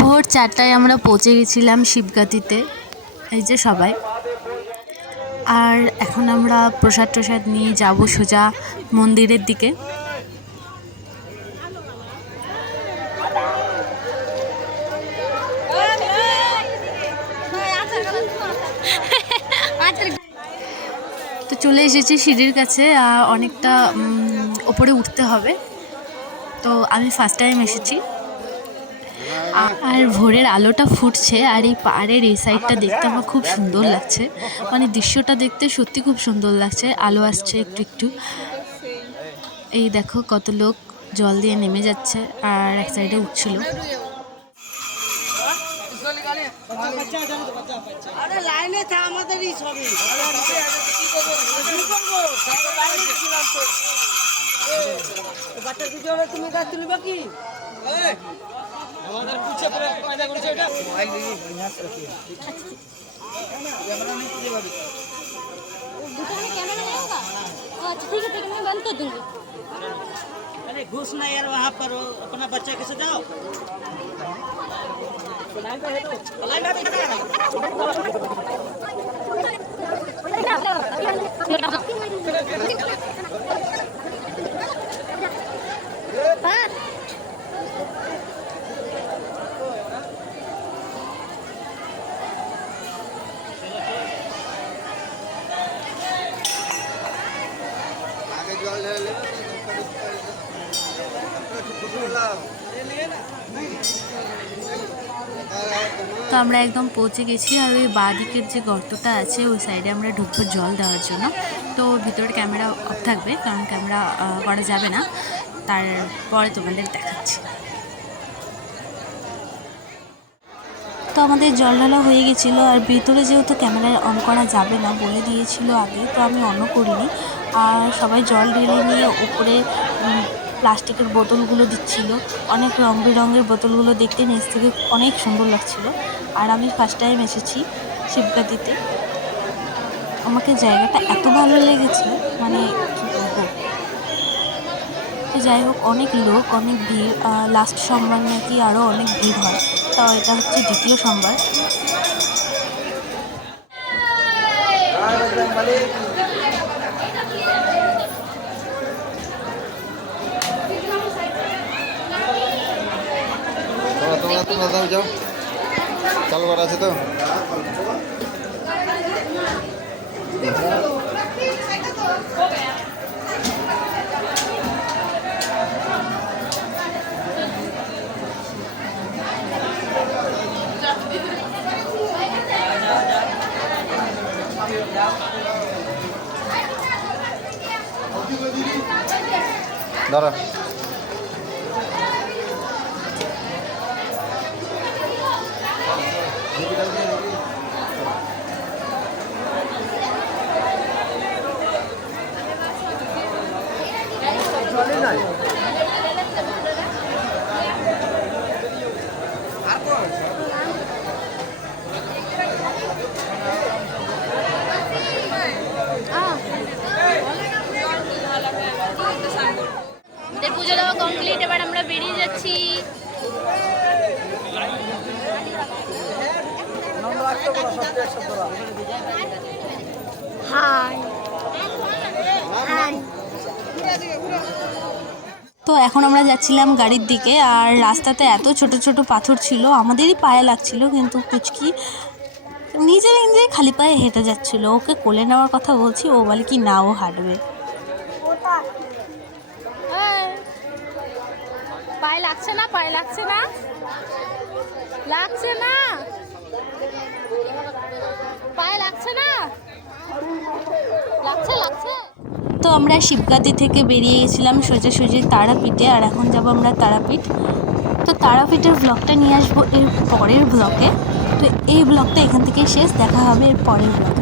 ভোর চারটায় আমরা পৌঁছে গেছিলাম শিবগাতিতে, এই যে সবাই। আর এখন আমরা প্রসাদ টসাদ নিয়ে যাব সোজা মন্দিরের দিকে। তো চলে এসেছি সিঁড়ির কাছে অনেকটা ওপরে উঠতে হবে। তো আমি ফার্স্ট টাইম এসেছি। আর ভোরের আলোটা ফুটছে আর এই পাড়ের এই সাইডটা দেখতে আমার খুব সুন্দর লাগছে। মানে দৃশ্যটা দেখতে সত্যি খুব সুন্দর লাগছে আলো আসছে একটু একটু। এই দেখো কত লোক জল দিয়ে নেমে যাচ্ছে আর এক সাইডে উঠছিল। আরে লাইনে থা আমাদেরই সবই। বাচ্চার পিছনে তুমি গাছ তুলবে কি? আমাদের পিছে পয়দা করেছে এটা दुकान में कैमरा नहीं होगा अच्छा ठीक है ठीक है मैं बंद कर दूंगी अरे घुस ना यार वहाँ पर वो अपना बच्चा के साथ जाओ लाइन पे তো আমরা একদম পৌঁছে গেছি আর ওই বাঁ দিকের যে গর্তটা আছে, ওই সাইডে আমরা ঢুকবো জল দেওয়ার জন্য। তো ভিতরে ক্যামেরা অফ থাকবে, কারণ ক্যামেরা করা যাবে না। তারপরে তোমাদের দেখাচ্ছি। তো আমাদের জল ঢালা হয়ে গেছিল আর ভিতরে যেহেতু ক্যামেরা অন করা যাবে না বলে দিয়েছিল আগে, তো আমি অনও করিনি। আর সবাই জল ঢেলে নিয়ে উপরে প্লাস্টিকের বোতলগুলো দিচ্ছিল। অনেক রং বেরঙের বোতলগুলো দেখতে নিচ থেকে অনেক সুন্দর লাগছিল। আর আমি ফার্স্ট টাইম এসেছি শিবগাতিতে আমাকে জায়গাটা এত ভালো লেগেছে মানে যাই হোক, অনেক লোক, অনেক ভিড় লাস্ট সোমবার নাকি আরও অনেক ভিড় হয়। তাও এটা হচ্ছে দ্বিতীয় সোমবার। তোমরা তোমরা যাও যাও। চালু করা আছে তো। দাঁড়া। আমাদের পুজো দেওয়া কমপ্লিট এবার আমরা বেরিয়ে যাচ্ছি তো এখন আমরা যাচ্ছিলাম গাড়ির দিকে, আর রাস্তাতে এত ছোট ছোট পাথর ছিল, আমাদেরই পায়ে লাগছিল কিন্তু কুচকি নিজের নিজে খালি পায়ে হেঁটে যাচ্ছিল। ওকে কোলে নেওয়ার কথা বলছি, ও বলে কি না, ও হাঁটবে। পায়ে লাগছে না, পায়ে লাগছে না। লাগছে না। তো আমরা শিবগাতি থেকে বেরিয়ে গেছিলাম সোজাসুজি তারাপীঠে, আর এখন যাব আমরা তারাপীঠ। তো তারাপীঠের ব্লগটা নিয়ে আসব এর পরের ব্লকে তো এই ব্লগটা এখান থেকে শেষ, দেখা হবে এর পরের ব্লগে